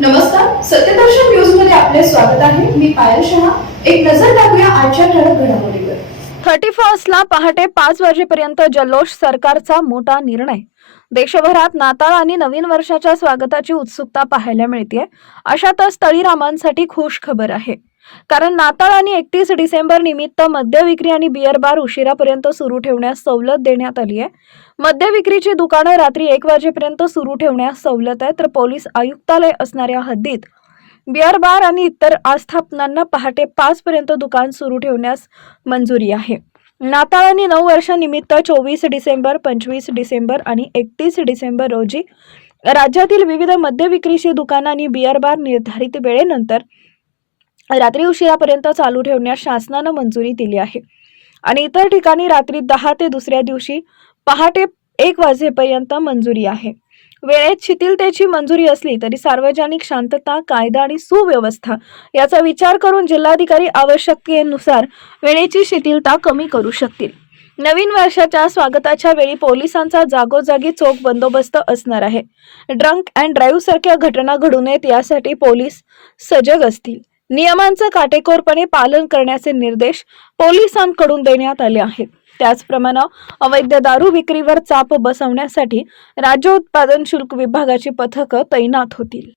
नमस्कार, सत्यदर्शन न्यूज मध्ये आपले स्वागत आहे. मी पायल शहा. एक नजर टाकूया आजच्या ठळक घडामोडीवर. 31 ला पहाटे 5 वाजेपर्यंत जल्लोष, सरकारचा मोठा निर्णय. देशभरात नाताळ आणि नवीन वर्षाच्या स्वागताची उत्सुकता पाहायला मिळते. अशातच तळीरामांसाठी खुश खबर आहे, कारण नाताळ आणि 31 डिसेंबर निमित्त मद्य विक्री आणि बियर बार उशिरापर्यंत सुरू ठेवण्यास सवलत देण्यात आली आहे. मद्य विक्रीची दुकानं रात्री 1 वाजेपर्यंत सुरू ठेवण्यास सवलत आहे, तर पोलीस आयुक्तालय असणाऱ्या हद्दीत बियर बार आणि इतर आस्थापनांना पहाटे 5 पर्यंत दुकान सुरू ठेवण्यास मंजुरी आहे. नाताळ आणि नववर्षानिमित्त 24 डिसेंबर, 25 डिसेंबर आणि 31 डिसेंबर रोजी राज्यातील विविध मद्य विक्रीची दुकानं आणि बियर बार निर्धारित वेळेनंतर रात्री उशिरापर्यंत चालू ठेवण्यास शासनानं मंजुरी दिली आहे आणि इतर ठिकाणी रात्री 10 ते दुसऱ्या दिवशी पहाटे 1 वाजेपर्यंत मंजुरी आहे. वेळेत शिथिलतेची मंजुरी असली तरी सार्वजनिक शांतता, कायदा आणि सुव्यवस्था याचा विचार करून जिल्हाधिकारी आवश्यकतेनुसार वेळेची शिथिलता कमी करू शकतील. नवीन वर्षाच्या स्वागताच्या वेळी पोलिसांचा जागोजागी चोख बंदोबस्त असणार आहे. ड्रंक अँड ड्राईव्ह सारख्या घटना घडू नयेत यासाठी पोलीस सजग असतील. नियमांचं काटेकोरपणे पालन करण्याचे निर्देश पोलिसांकडून देण्यात आले आहेत. त्याचप्रमाणे अवैध दारू विक्रीवर चाप बसवण्यासाठी राज्य उत्पादन शुल्क विभागाची पथकं तैनात होतील.